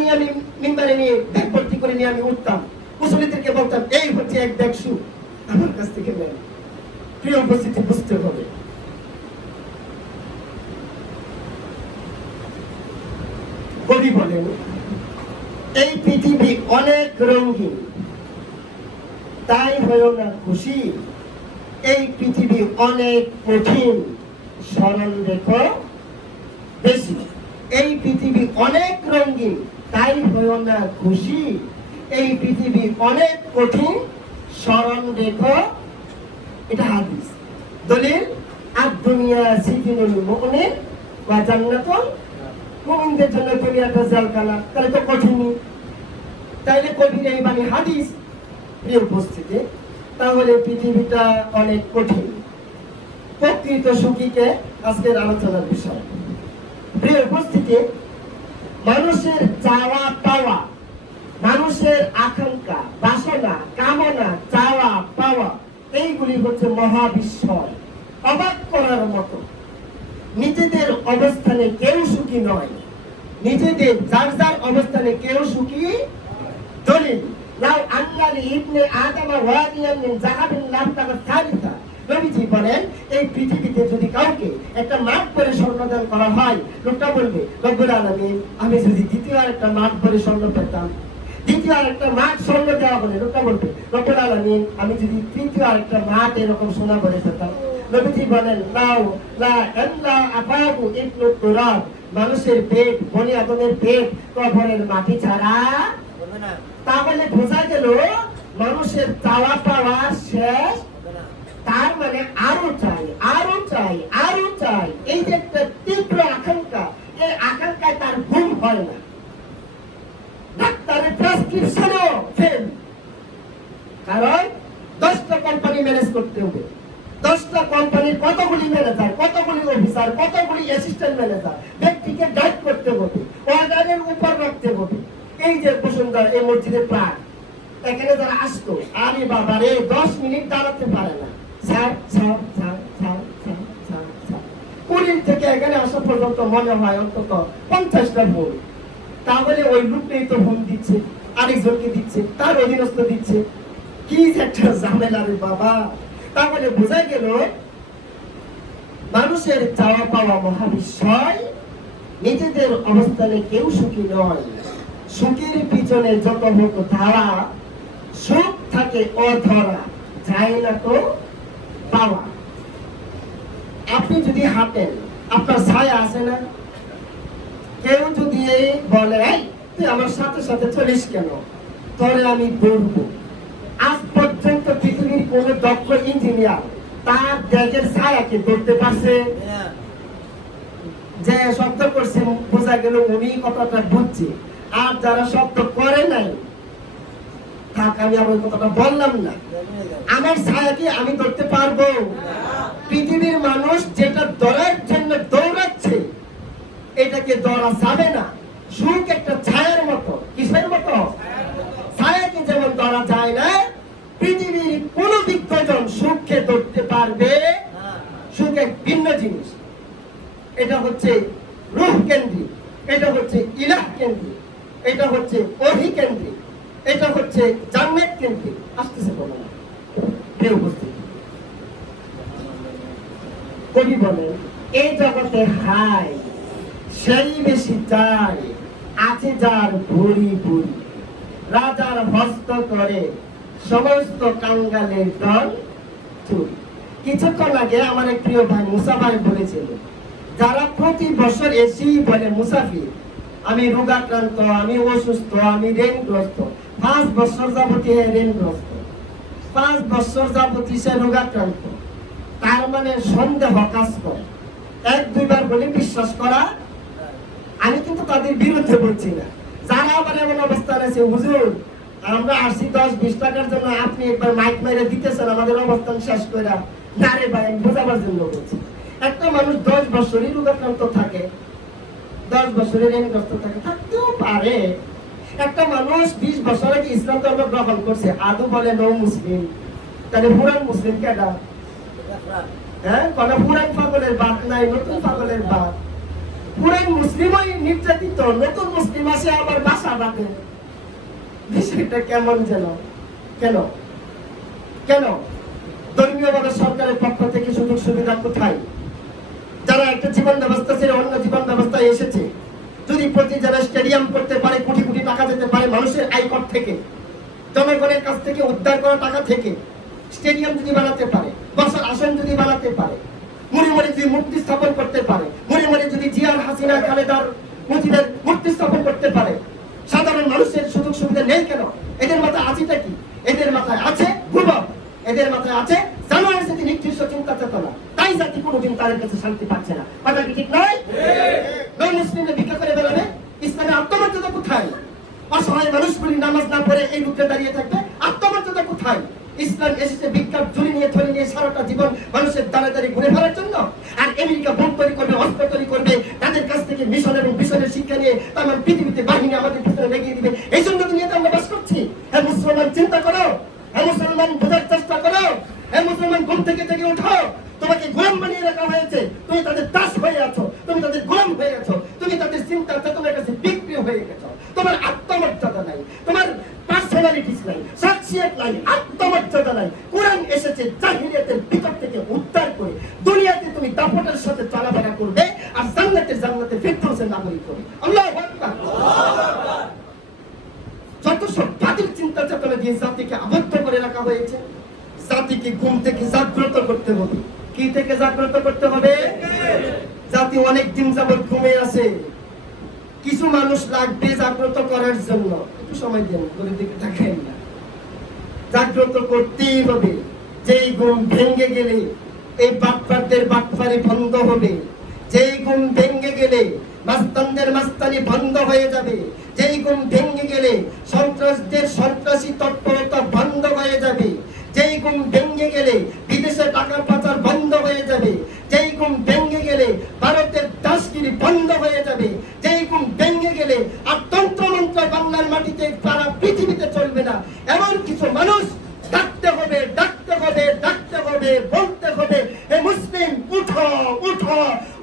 নিয়ে আমি মিম্বারে নিয়ে ব্যাগ ভর্তি করে নিয়ে আমি উঠতাম। মুসলিদেরকে বলতাম, এই হচ্ছে এক ব্যাগ শু আমার কাছ থেকে নেন। প্রিয় উপস্থিতি, বুঝতে হবে। কবি বলেন, এই পৃথিবী অনেক রঙিন, তাই হয়েও না খুশি? এই পৃথিবী অনেক কঠিন, স্মরণ রেখো। বেশি, এই পৃথিবী অনেক রঙিন তাই হয়েও না খুশি। এই পৃথিবী অনেক কঠিন, স্মরণ রেখো, এটা হাদিস। দলিল, আর দুনিয়া সিদিনুল মুমিন ওয়া জান্নাতুল মুমিনদের জন্য দুনিয়াটা জালকালা তাহলে তো কঠিনই। তাইলে কঠিন এই মানে হাদিস, প্রিয় উপস্থিতি, তাহলে পৃথিবীটা অনেক কঠিন। প্রকৃত সুখীকে আজকের আলোচনার বিষয়। প্রিয় উপস্থিতি মানুষের চাওয়া পাওয়া, মানুষের আকাঙ্ক্ষা, বাসনা, কামনা, চাওয়া পাওয়া, এইগুলি হচ্ছে মহাবিস্ময় অবাক করার মতো। নিজেদের অবস্থানে কেউ সুখী নয়। নিজেদের যার যার অবস্থানে কেউ সুখী দলিল, লাউ আন্নালি ইবনে আদম ওয়াদিয়ান মিন যাহাবিন লাম তাকা সালিসা নবীজি বলেন এই পৃথিবীতে যদি কাউকে একটা মাঠ স্বর্ণদান করা হয় লোকটা বলবে রব্বুল আলামিন আমি যদি দ্বিতীয় একটা মাঠ স্বর্ণ পেতাম দ্বিতীয় আরেকটা মাঠ স্বর্ণ দেওয়া বলে লোকটা বলবে রব্বুল আলামিন আমি যদি তৃতীয় আরেকটা মাঠ এরকম সোনা করে পেতাম নবীজি বলেন লাউ লা ইবনু তুরাব। মানুষের পেট বনি আদমের পেট কবরের মাটি ছাড়া তাহলে বোঝা গেল মানুষের চাওয়া পাওয়া শেষ মানে আরও চাই আরও চাই আরও চাই। এই যে একটা তীব্র আকাঙ্ক্ষা, এই আকাঙ্ক্ষায় তার ঘুম হয় না। ডাক্তারের প্রেসক্রিপশনও ফেল কারণ দশটা কোম্পানি ম্যানেজ করতে হবে। দশটা কোম্পানির কতগুলি ম্যানেজার কতগুলি অফিসার কতগুলি অ্যাসিস্ট্যান্ট ম্যানেজার ব্যক্তিকে গাইড করতে হবে অর্ডারের উপর রাখতে হবে। এই যে বসুন্ধরা, এই মসজিদের প্রাণ এখানে যারা আসতো, আরে বাবা রে দশ মিনিট দাঁড়াতে পারে মনে হয় অন্তত পঞ্চাশটা ভুল তাহলে ওই লোকটাই তো ফোন দিচ্ছে, আরেকজনকে দিচ্ছে, তার অধীনস্থ দিচ্ছে। কি একটা ঝামেলা বাবা। তাহলে বোঝা গেল, মানুষের চাওয়া পাওয়া মহাবিস্ময়, নিজেদের অবস্থানে কেউ সুখী নয়। সুখের পিছনে যত হোক ধারা, সুখ থাকে অধরা যায় না তো পাওয়া। আপনি যদি হাঁটেন আপনার ছায়া আছে না? কেউ যদি বলে তুই আমার সাথে সাথে চলিস কেন? তোরে আমি দৌড়বো আজ পর্যন্ত পৃথিবীর কোন দক্ষ ইঞ্জিনিয়ার তার দেশের ছায়াকে ধরতে পারছে? যে শব্দ করছে বোঝা গেল উনি কথাটা বুঝছে। আর যারা শব্দ করে নাই থাক আমি আমার কথাটা বললাম না। আমার ছায়াকে আমি ধরতে পারব? পৃথিবীর মানুষ যেটা ধরার জন্য দৌড়াচ্ছে, এটাকে ধরা যাবে না। সুখ একটা ছায়ার মতো। কিসের মতো? ছায়াকে যেমন ধরা যায় না, পৃথিবীর কোন বিজ্ঞজন সুখকে ধরতে পারবে। সুখ এক ভিন্ন জিনিস। এটা হচ্ছে রূহ কেন্দ্রিক। এটা হচ্ছে ইলাহ কেন্দ্রিক। এটা হচ্ছে অহি কেন্দ্রিক এটা হচ্ছে জান্নাত কেন্দ্রিক। আসতেছে বলো না। উপস্থিতি। কবি বলেন এই জগতে হাই সেই বেশি চাই, আছে যার ভুরি ভুরি। রাজার হস্ত করে সমস্ত কাঙ্গালের দল চুরি। কিছুক্ষণ আগে আমার এক প্রিয় ভাই মুসা ভাই বলেছিল, যারা প্রতি বছর এসেই বলে, মুসাফির, আমি রোগাক্রান্ত, আমি অসুস্থ, আমি রেনগ্রস্ত পাঁচ বছর যাবতীয় রেনগ্রস্ত পাঁচ বছর যাবতীয় সে রোগাক্রান্ত তার মানে সন্দেহ কাজ করে। এক, দুইবার বলে বিশ্বাস করা। আমি কিন্তু তাদের বিরুদ্ধে বলছি না। যারা আবার এমন অবস্থান আছে, হুজুর, আমরা আসি দশ, বিশ টাকার জন্য, আপনি একবার মাইক মেরে দিতেছেন, আমাদের অবস্থান শেষ করে না রে ভাই বোঝাবার জন্য বলছি। একটা মানুষ দশ বছরই রোগাক্রান্ত থাকে, দশ বছরের ঋণগ্রস্ত থাকে, থাকতেও পারে। একটা মানুষ বিশ বছর আগে ইসলাম ধর্ম গ্রহণ করছে, আদৌ বলে নৌ মুসলিম। তাহলে পুরান মুসলিম কেডা? হ্যাঁ পাগলের নাই, নতুন পাগলের মুসলিমই নির্যাতিত, নতুন মুসলিম আবার বাসা বাঁধে। বিষয়টা কেমন যেন? কেন? কেন? ধর্মীয়ভাবে সরকারের পক্ষ থেকে সুযোগ সুবিধা কোথায়? যারা একটা জীবন ব্যবস্থা ছেড়ে অন্য জীবন ব্যবস্থায় এসেছে, যদি প্রতি যারা স্টেডিয়াম করতে পারে, কোটি কোটি টাকা যেতে পারে মানুষের আয়কর থেকে, জনগণের কাছ থেকে উদ্ধার করা টাকা থেকে স্টেডিয়াম যদি বানাতে পারে বসার আসন যদি বানাতে পারে মুড়ি মুড়ি যদি মূর্তি স্থাপন করতে পারে মুড়ি মুড়ি যদি জিয়ার হাসিনা খালেদার মুজিবের মূর্তি স্থাপন করতে পারে সাধারণ মানুষের সুযোগ সুবিধা নেই কেন? এদের মাথায় আছেটা কি? এদের মাথায় আছে ভূভব এদের মাথায় আছে জানোয়ারের সাথে নির্দিষ্ট চিন্তা চেতনা। তাই জাতি কোনোদিন তাদের কাছে শান্তি পাচ্ছে না। কথা কি ঠিক নয়? নয় মুসলিমরা ভিক্ষা করে বেড়াবে ইসলামের আত্মমর্যাদা কোথায়? অসহায় মানুষগুলি নামাজ না পড়ে এই রূপে দাঁড়িয়ে থাকবে? আত্মমর্যাদা কোথায়? ইসলাম এসেছে বিজ্ঞান ঝুলি নিয়ে ধরে নিয়ে সারাটা জীবন মানুষের দ্বারা দাঁড়িয়ে ঘুরে ফেলার জন্য। আর আমেরিকা বোম তৈরি করবে, অস্ত্র তৈরি করবে, তাদের কাছ থেকে মিশন এবং মিশনের শিক্ষা নিয়ে তার পৃথিবীতে বাহিনী আমাদের পিছনে লেগিয়ে দিবে এই জন্য দুনিয়াতে আমরা বাস করছি হ্যাঁ মুসলমান চিন্তা করো হ্যাঁ মুসলমান বোঝার চেষ্টা করো হ্যাঁ মুসলমান ঘুম থেকে জেগে উঠো তোমাকে গোলাম বানিয়ে রাখা হয়েছে তুমি তাদের দাস হয়ে আছো তুমি তাদের গোলাম হয়ে গেছো তুমি তাদের চিন্তা চেতনার কাছে বিক্রি হয়ে গেছো তোমার আত্মমর্যাদা নাই তোমার পার্সোনালিটিস নাই সাকসিয়ত নাই আত্মমর্যাদা নাই কোরআন এসেছে জাহিলিয়াতের ভিতর থেকে উদ্ধার করে দুনিয়াতে তুমি দাপটের সাথে চলাফেরা করবে আর জান্নাতের জান্নাতে ফিরদৌসের নাগরিক করবে আল্লাহু আকবার যত সব বাতিল চিন্তা চেতনা দিয়ে জাতিকে আবদ্ধ করে রাখা হয়েছে। জাতিকে ঘুম থেকে জাগ্রত করতে হবে। কি থেকে জাগ্রত করতে হবে? জাতি অনেক দিন যাবত ঘুমে আছে। কিছু মানুষ লাগবে জাগ্রত করার জন্য। একটু সময় দেন করে দিকে থাকেন না। জাগ্রত করতেই হবে। যেই ঘুম ভেঙে গেলে এই বাটপারদের বাটপারি বন্ধ হবে। যেই ঘুম ভেঙে গেলে মাস্তানদের মাস্তানি বন্ধ হয়ে যাবে। যেই ঘুম ভেঙে গেলে সন্ত্রাসদের সন্ত্রাসী তৎপরতা বন্ধ হয়ে যাবে। যেই ঘুম ভেঙে গেলে বিদেশে টাকা পাচার বন্ধ হয়ে যাবে। যেই ঘুম ভেঙে গেলে ভারতের দাসগিরি বন্ধ হয়ে যাবে। যেই ঘুম ভেঙে গেলে আর তন্ত্রমন্ত্র বাংলার মাটিতে সারা পৃথিবীতে চলবে না এমন কিছু মানুষ ডাকতে হবে ডাকতে হবে ডাকতে হবে বলতে হবে হে মুসলিম উঠো উঠো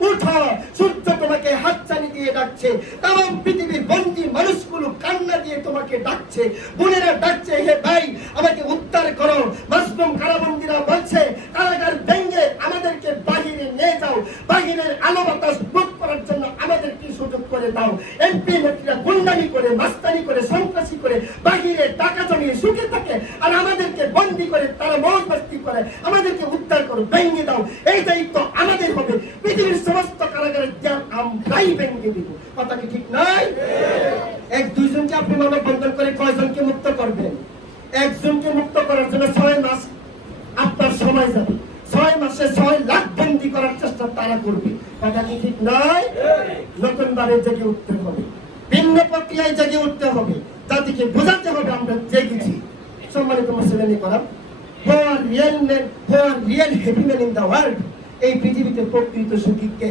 উঠো সূর্য তোমাকে হাতছানি দিয়ে ডাকছে তাম পৃথিবীর বন্দী মানুষগুলো কান্না দিয়ে তোমাকে ডাকছে বোনেরা ডাকছে হে ভাই আমাকে উদ্ধার করো মাসলুম কারাবন্দীরা বলছে কারাগার ভেঙ্গে আমাদেরকে বাহিরে নিয়ে যাও বাহিরের আলো বাতাস ভোগ করার জন্য আমাদের কি সুযোগ করে দাও এমপি মন্ত্রীরা গুন্ডামি করে মাস্তানি করে সন্ত্রাসী করে বাহিরে টাকা জমিয়ে সুখে থাকে আর আমাদেরকে বন্দি করে তারা মৌজ মাস্তি করে আমাদেরকে উদ্ধার করো ভেঙে দাও এই দায়িত্ব আমাদের হবে পৃথিবীর সমস্ত কারাগারের জ্ঞান আমরাই ভেঙে দিব। কথা কি ঠিক নয় এক দুইজনকে আপনি মানববন্ধন করে কয়জনকে মুক্ত করবেন একজনকে মুক্ত করার জন্য ছয় মাস আপনার সময় যাবে ছয় মাসে ছয় লাখ বন্দি করার চেষ্টা তারা করবে কথা কি ঠিক নয় নতুন বারে জেগে উঠতে হবে ভিন্ন প্রক্রিয়ায় জেগে উঠতে হবে জাতিকে বোঝাতে হবে আমরা জেগেছি সম্মানিত মুসলিম করা for real man for real happy man in the world এই পৃথিবীতে প্রকৃত সুখী কে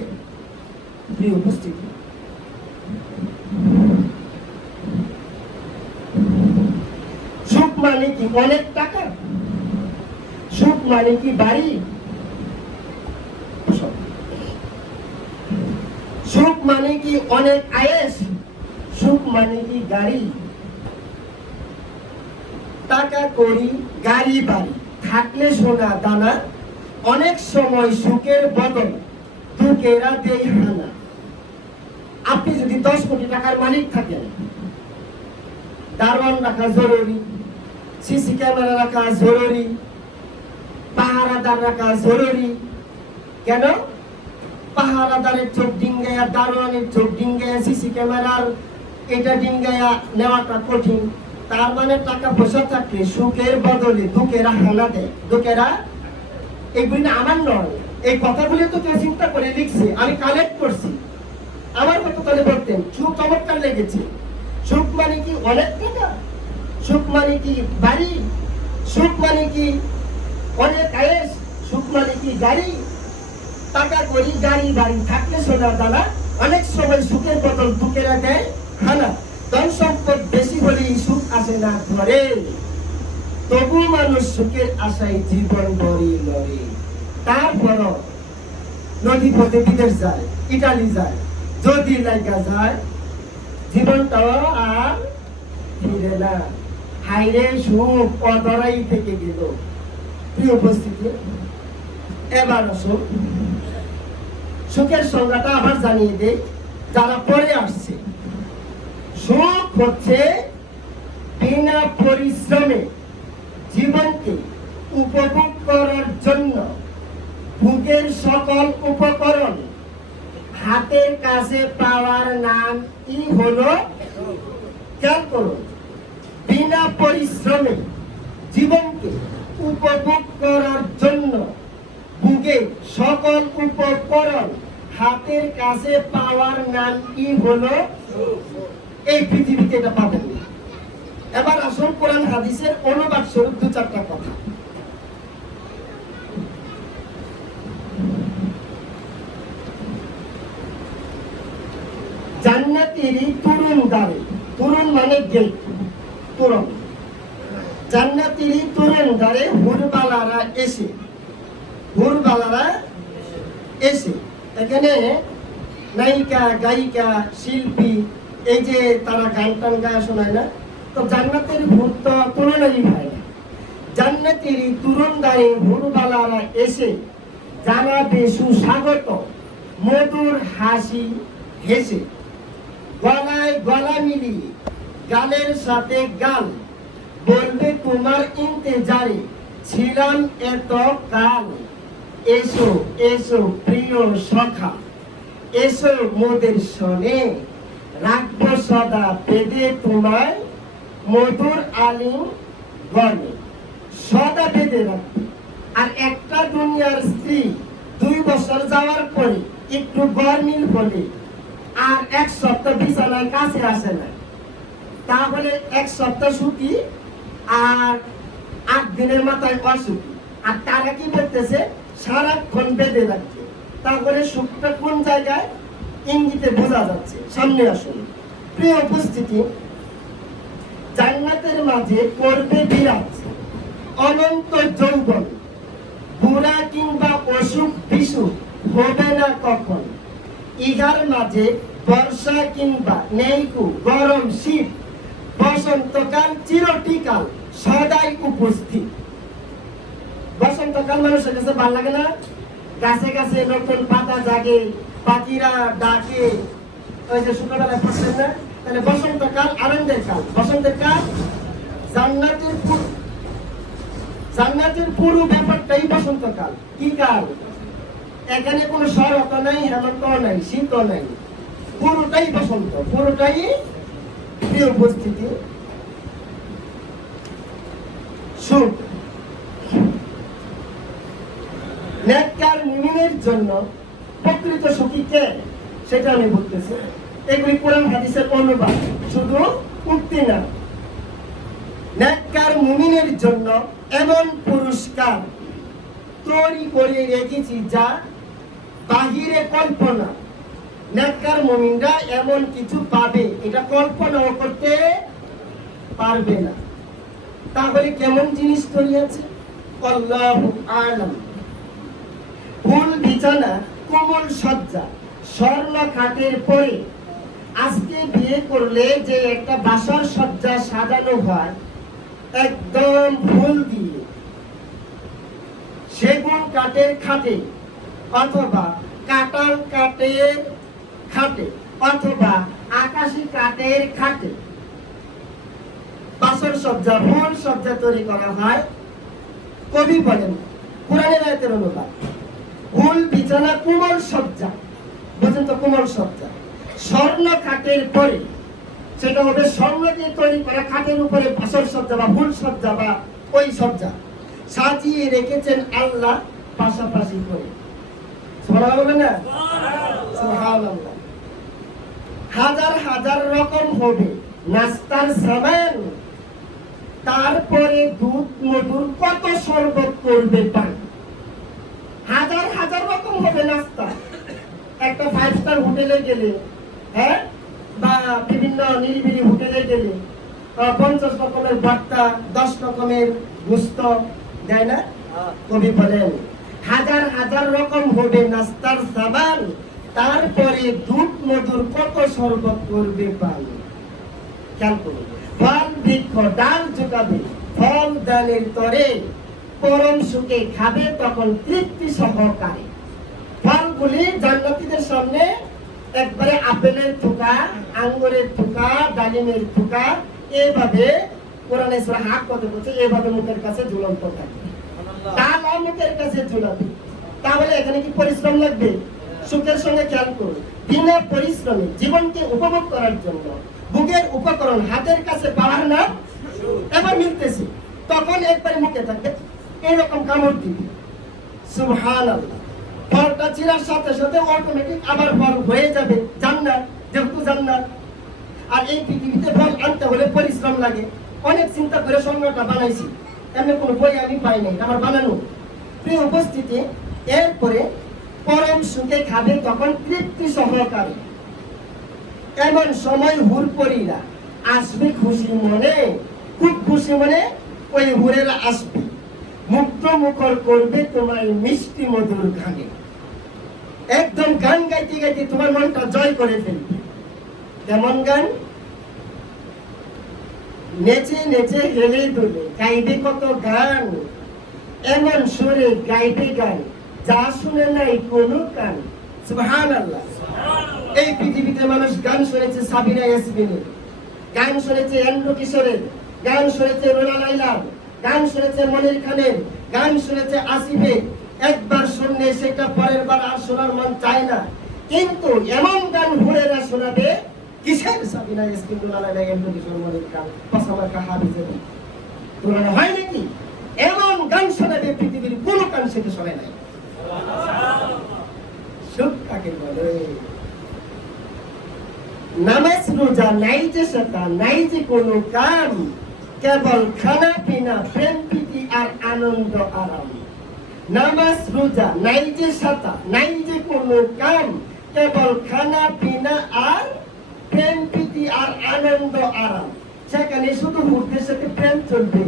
প্রিয় উপস্থিতি সুখ মানে কি অনেক টাকা? সুখ মানে কি বাড়ি? সুখ মানে কি অনেক আয়েস সুখ মানে কি গাড়ি। টাকা করি, গাড়ি বাড়ি। থাকলে সোনা দানা, অনেক সময় সুখের বদল দুঃখেরা দেই হানা আপনি যদি দশ কোটি টাকার মালিক থাকেন, দারোয়ান রাখা জরুরি। সিসি ক্যামেরা রাখা জরুরি, পাহারাদার রাখা জরুরি। কেন? পাহারাদারের চোখ ডিঙ্গায়া দারোয়ানের চোখ ডিঙ্গায়া সিসি ক্যামেরার এটা ডিঙ্গায়া নেওয়াটা কঠিন। তার মানে টাকা পয়সা থাকলে সুখের বদলে দুঃখেরা হানা দেয় দুঃখেরা এইগুলি না আমার নয়। এই কথাগুলি তো চিন্তা করে লিখছে, আমি কালেক্ট করছি। আমার মতো তাহলে বলতেন, সুখ চমৎকার লেগেছে। সুখ মানে কি অনেক টাকা? সুখ কি বাড়ি? সুখ মানে কি অনেক আয়েস? সুখ কি গাড়ি? টাকা করি, গাড়ি, বাড়ি থাকলে সোনা দানা। অনেক সময় সুখের বদল দুঃখেরা দেয়, খানা। ধন সম্পদ বেশি হলেই সুখ আসে না ঘরে। তবু মানুষ সুখের আশায় জীবন গড়ি লড়ে। তারপর নদী পথে বিদেশ যায়, ইটালি যায়। যদি লাগা যায়, জীবনটাও আর ফিরে না। হাইরে সুখ অদরাই থেকে গেল। প্রিয় উপস্থিতি, এবার আসুন। সুখের সংজ্ঞাটা আবার জানিয়ে দেই, যারা পরে আসছে, সুখ হচ্ছে বিনা পরিশ্রমে জীবনকে উপভোগ করার জন্য ভোগের সকল উপকরণ। হাতের কাছে পাওয়ার নাম কি হলো, খেয়াল করুন বিনা পরিশ্রমে জীবনকে উপভোগ করার জন্য ভোগের সকল উপকরণ হাতের কাছে পাওয়ার নাম কি হলো এই পৃথিবীতে এটা পাবেন এবার আসল কোরআন হাদিসের অনুবাদ স্বরূপ দু চারটা কথা। জান্নাতেরই তরুণ দ্বারে তরুণ মানে গেট তরুণ জান্নাতেরই তরুণ দ্বারে হুরবালারা এসে হুরবালারা এসে, এখানে নায়িকা, গায়িকা, শিল্পী, এই যে তারা গান টান গায়ে শোনায় না, তো জান্নাতের ভূত তো তুলনারই হয় না। জান্নাতেরই তরুণ দ্বারে হুরবালারা এসে জানাবে সুস্বাগত, মধুর হাসি হেসে, গলায় গলা মিলিয়ে গালের সাথে গান। বলবে তোমার ইন্তেজারে ছিলাম এত কাল। এসো এসো প্রিয় সখা, এসো মোদের শোনে রাখব সদা পেদে তোমায় মধুর আলিম গণে সদা বেঁধে রাখবে। আর একটা দুনিয়ার স্ত্রী দুই বছর যাওয়ার পরে একটু গরমিল বলে। আর এক সপ্তাহ বিছানায় কাছে আসে না। তাহলে এক সপ্তাহ ছুটি আর আট দিনের মাথায় অসুখী। আর তারা কি করতেছে সারাক্ষণ বেঁধে রাখছে তারপরে সুখটা কোন জায়গায়? ইঙ্গিতে বোঝা যাচ্ছে। সামনে আসুন। প্রিয় উপস্থিতি, জান্নাতের মাঝে করবে বিরাজ অনন্ত যৌবন। বুড়া কিংবা অসুখ বিসুখ হবে না কখন? ইহার মাঝে বর্ষা কিংবা নেইকু, গরম, শীত বসন্তকাল চিরটিকাল সদাই উপস্থিত। বসন্তকাল মানুষের কাছে ভালো লাগে না? গাছে গাছে নতুন পাতা জাগে, পাখিরা ডাকে। ওই যে ছোটবেলায় পড়ছেন না? তাহলে বসন্তকাল আনন্দের কাল। বসন্তের কাল জান্নাতের জান্নাতের পুরো ব্যাপারটাই বসন্তকাল। কি কাল? এখানে কোনো শরৎ নাই হেমন্ত নাই শীত নাই। পুরোটাই বসন্ত, পুরোটাই প্রিয় উপস্থিতি সুখ নেককার মুমিনের জন্য প্রকৃত সুখী কে? সেটা আমি বলতেছি। এগুলি কোরআন, হাদিসের অনুবাদ। শুধু উক্তি না। নেককার মুমিনের জন্য এমন পুরস্কার তৈরি করে রেখেছি যা বাহিরে কল্পনা নেককার মুমিনরা এমন কিছু পাবে, এটা কল্পনাও করতে পারবে না। তাহলে কেমন জিনিস তৈরি আল্লাহু ফুল বিছানা, কোমল সজ্জা স্বর্ণ খাটের পরে। আজকে বিয়ে করলে যে একটা বাসর সজ্জা সাজানো হয়, একদম ফুল দিয়ে। সেগুন কাঠের খাটে অথবা কাটাল কাঠের খাটে, অথবা আকাশি কাঠের খাটে। বাসর সজ্জা ফুল সজ্জা তৈরি করা হয়। কবি বলেন, কোরআনের আয়তের অনুবাদ ফুল বিছানা কোমল সজ্জা বুঝেন তো কোমল সজ্জা স্বর্ণ খাটের পরে, সেটা হবে স্বর্ণ দিয়ে তৈরি করা খাটের উপরে বাসর সজ্জা বা ফুল সজ্জা বা ওই সজ্জা সাজিয়ে রেখেছেন আল্লাহ পাশাপাশি করে। শোনা হবে না। হাজার হাজার রকম হবে। নাস্তার সামান তারপরে দুধ মধুর কত শরবত করবে পান হাজার হাজার রকম হবে নাস্তা। একটা ফাইভ স্টার হোটেলে গেলে হ্যাঁ? বা বিভিন্ন নিরিবিলি হোটেলে গেলে পঞ্চাশ রকমের ভর্তা দশ রকমের গুস্ত দেয় না? কবি বলেন হাজার হাজার রকম হবে নাস্তার সাবান। তারপরে দুধ মধুর কত শরবত করবে পান খেয়াল করুন। ফল বৃক্ষ ডাল জোগাবে ফল দানের তরে পরম সুখে খাবে তখন তৃপ্তি সহকারে। ফলগুলি জান্নাতীদের সামনে একবারে আপেলের থুকা আঙ্গুরের থুকা ডালিমের থুকা এভাবে কোরআনে সূরা হাক কত বলছে এভাবে মুখের কাছে ঝুলন্ত থাকে ডাল মুখের কাছে ঝুলাবে। তাহলে এখানে কি পরিশ্রম লাগবে? সুখের সঙ্গে খেয়াল করুন। বিনা পরিশ্রমে জীবনকে উপভোগ করার জন্য বুকের উপকরণ হাতের কাছে পাওয়ার না এবার মিলতেছে। তখন একবারে মুখে থাকবে এরকম কামড় দিবে। সুবহান ফলটা চিরার সাথে সাথে অটোমেটিক আবার ফল হয়ে যাবে। যেহেতু আর এই পৃথিবীতে ফল আনতে হলে পরিশ্রম লাগে। অনেক চিন্তা করে সংজ্ঞাটা বানাইছি। এমনি কোনো বই আমি পাই নাই, আমার বানানো। প্রিয় উপস্থিতি, এরপরে পরম সুখে খাবে তখন তৃপ্তি সহকারে এমন সময় হুর করিলা আসবে খুশি মনে, খুব খুশি মনে ওই হুরেরা আসবে। মুক্ত মুখর করবে তোমার মিষ্টি মধুর গানে একদম গান গাইতে গাইতে তোমার মনটা জয় করে ফেলবে। কেমন গান? নেচে নেচে হেলে দুলে, গাইবে কত গান? এমন সুরে গাইবে গান। যা শুনে নাই কোনো কান সুবহান এই পৃথিবীতে মানুষ গান শুনেছে সাবিনা ইয়াসমিনের, গান শুনেছে এন্ড্রু কিশোরের, গান শুনেছে রোনা লাইলার গান শুনেছে মনির খানের, গান শুনেছে আসিফের। একবার শুনলে সেটা পরের বার আর শোনার মন চায় না। কিন্তু এমন গান ভোরেরা শোনাবে কিসের সাবিনা ইয়াসমিন, রোনা লাইলা এন্ড্রু কিশোর, মনির খান পাসামা কাহাবিজের তুলনা হয় নাকি এমন গান শোনাবে পৃথিবীর কোন গান সেটা শোনে নাই। সুখ কাকে বলে। নামাজ রোজা নাই যে সেটা নাই যে কোনো কাম, কেবল খানা পিনা, প্রেম প্রীতি আর আনন্দ আরাম। নামাজ রোজা নাই যে সাতা, নাই যে কোনো কাম, কেবল খানা পিনা আর প্রেম প্রীতি আর আনন্দ আরাম। সেখানে শুধু মুখের সাথে প্রেম চলবে,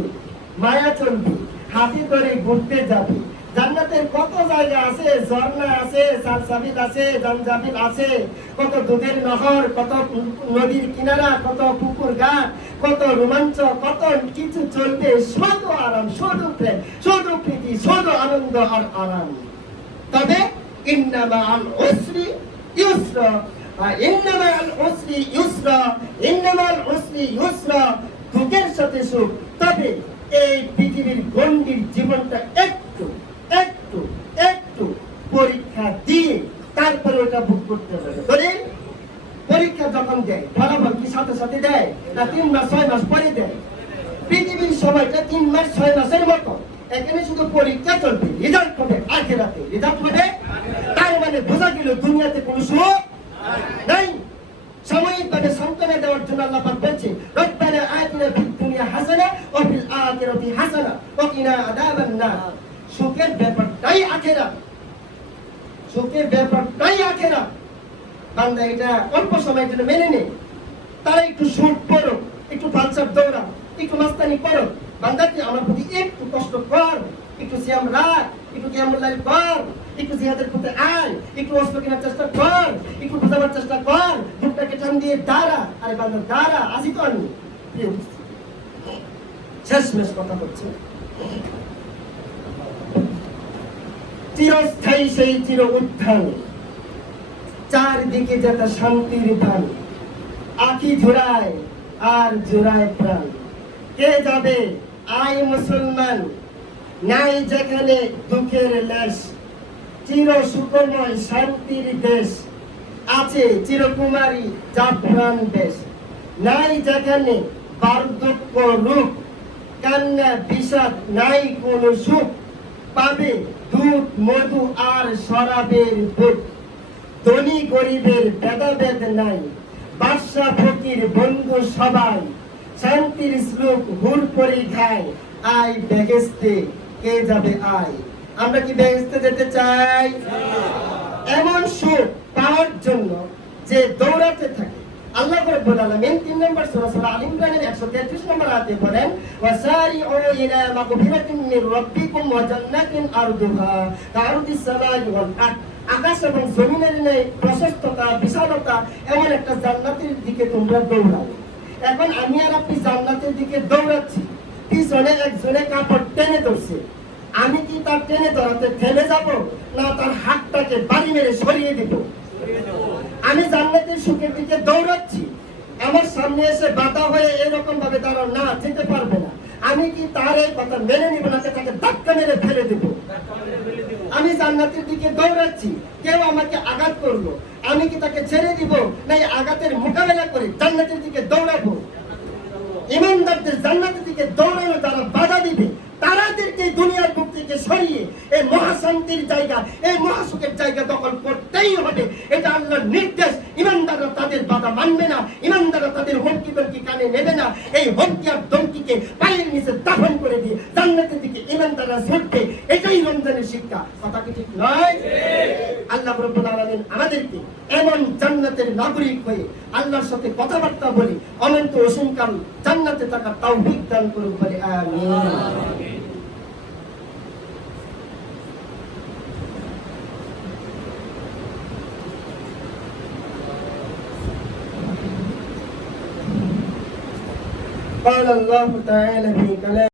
মায়া চলবে, হাতে ধরে ঘুরতে যাবে। জান্নাতের কত জায়গা আছে? ঝর্ণা আছে, সালসাবিল আছে জামজাবিল আছে। কত দুধের নহর, কত নদীর কিনারা, কত পুকুর ঘাট কত রোমাঞ্চ, কত কিছু চলবে। শুধু আরাম, শুধু প্রেম, শুধু প্রীতি, শুধু আনন্দ আর আরাম। তবে ইন্নামা আল উসরি ইউসরা ইন্নামা আল উসরি ইউসরা, ইন্নামা আল উসরি ইউসরা দুঃখের সাথে সুখ। তবে এই পৃথিবীর গণ্ডির জীবনটা একটু একটু একটু পরীক্ষা দিয়ে তারপরে ওটা বুক করতে হবে। ধরে পরীক্ষা যখন দেয়, ফলাফল কি সাথে সাথে দেয় না তিন মাস, ছয় মাস পরে দেয়? পৃথিবীর সময়টা তিন মাস, ছয় মাসের মতো। এখানে শুধু পরীক্ষা চলবে রেজাল্ট হবে আখেরাতে। রেজাল্ট হবে? তার মানে বোঝা গেল দুনিয়াতে কোনো সুখ নাই। সাময়িকভাবে সান্ত্বনা দেওয়ার জন্য আল্লাহ পাক বলছে, রব্বানা আতিনা ফিদ দুনিয়া হাসানা, ওয়া ফিল আখিরাতি হাসানা, ওয়া কিনা আযাবান নার। সুখের ব্যাপারটাই আখেরাত সুখের ব্যাপারটাই আখেরাত বান্দা এটা অল্প সময়ের জন্য মেনে নে। তারা একটু সুখ পড়ো, একটু ফালসাফ দৌড়া একটু মাস্তানি করো। বান্দা, তুই আমার প্রতি একটু কষ্ট কর, একটু সিয়াম রাখ, একটু কিয়ামুল্লাহ কর, একটু জিহাদের প্রতি আয়, একটু অস্ত্র কেনার চেষ্টা কর, একটু বোঝাবার চেষ্টা কর, বুকটাকে টান দিয়ে দাঁড়া। আরে বান্দা, দাঁড়া আসি তো আমি। উপস্থিতি। শেষমেশ কথা হচ্ছে চিরস্থায়ী সেই চির উত্থান। চারদিকে যেটা শান্তির ধান আখি জোড়ায় আর জোড়ায় প্রাণ। কে যাবে আই মুসলমান? নাই যেখানে দুঃখের লেশ। চির সুখময় শান্তির দেশ। আছে চিরকুমারী জাফরান দেশ। নাই যেখানে বার্ধক্য রূপ। কান্না, বিষাদ, নাই কোনো সুখ। পাবে দুধ মধু আর শরাবের দুধ। ধনী গরিবের ভেদাভেদ নাই। বাদশা ফকির বন্ধু সবাই। শান্তির শ্লোক হুর করে খায়। আই বেহেস্তে কে যাবে আয়? আমরা কি বেহেস্তে যেতে চাই? এমন সুখ পাওয়ার জন্য যে দৌড়াতে থাকে আল্লাহ রাব্বুল আলামিন তিন নম্বর সূরা সূরা আল ইমরানের 133 নম্বর আয়াতে বলেন ওয়াসারিউ ইলা মাগফিরাতিন মির রাব্বিকুম ওয়া জান্নাতিন আরদুহা কারদিস সামাই ওয়াল আরদ। আকাশ এবং জমিনের ন্যায় প্রশস্ততা, বিশালতা এমন একটা জান্নাতের দিকে তোমরা দৌড়াও। এখন আমি আর আপনি জান্নাতের দিকে দৌড়াচ্ছি। পিছনে একজনে কাপড় টেনে ধরছে। আমি কি তার টেনে ধরাতে থেমে যাব না তার হাতটাকে বাড়ি মেরে সরিয়ে দিব? আমি জান্নাতের সুখের দিকে দৌড়াচ্ছি। আমার সামনে এসে বাধা হয়ে এরকম ভাবে তারা না, যেতে পারবে না। আমি কি তার এই কথা মেনে নিব না তাকে ধাক্কা মেরে ফেলে দেব? আমি জান্নাতের দিকে দৌড়াচ্ছি। কেউ আমাকে আঘাত করল। আমি কি তাকে ছেড়ে দিব? না আঘাতের মোকাবেলা করে জান্নাতের দিকে দৌড়াবো। ইমানদারদের জান্নাতের দিকে দৌড়ানো যারা বাধা দিবে তারাদেরকে দুনিয়ার বুক থেকে সরিয়ে এই মহাশান্তির জায়গা এই মহাসুখের জায়গা দখল করতেই হবে। এটা আল্লাহর নির্দেশ। ইমানদাররা তাদের বাধা মানবে না। ইমানদাররা তাদের হুমকি দমকি কানে নেবে না। এই হুমকি আর দমকিকে পায়ের নিচে দাফন করে দিয়ে জান্নাতের দিকে ইমানদাররা ছুটবে। এটাই রমজানের শিক্ষা। কথা কি ঠিক নয়? আল্লাহ রব্বুল আলামিন আমাদেরকে এমন জান্নাতের নাগরিক হয়ে আল্লাহর সাথে কথাবার্তা বলি অনন্ত অসীমকাল জান্নাতে থাকা তৌফিক দান করুন বলে আমিন। قال الله تعالى في كلام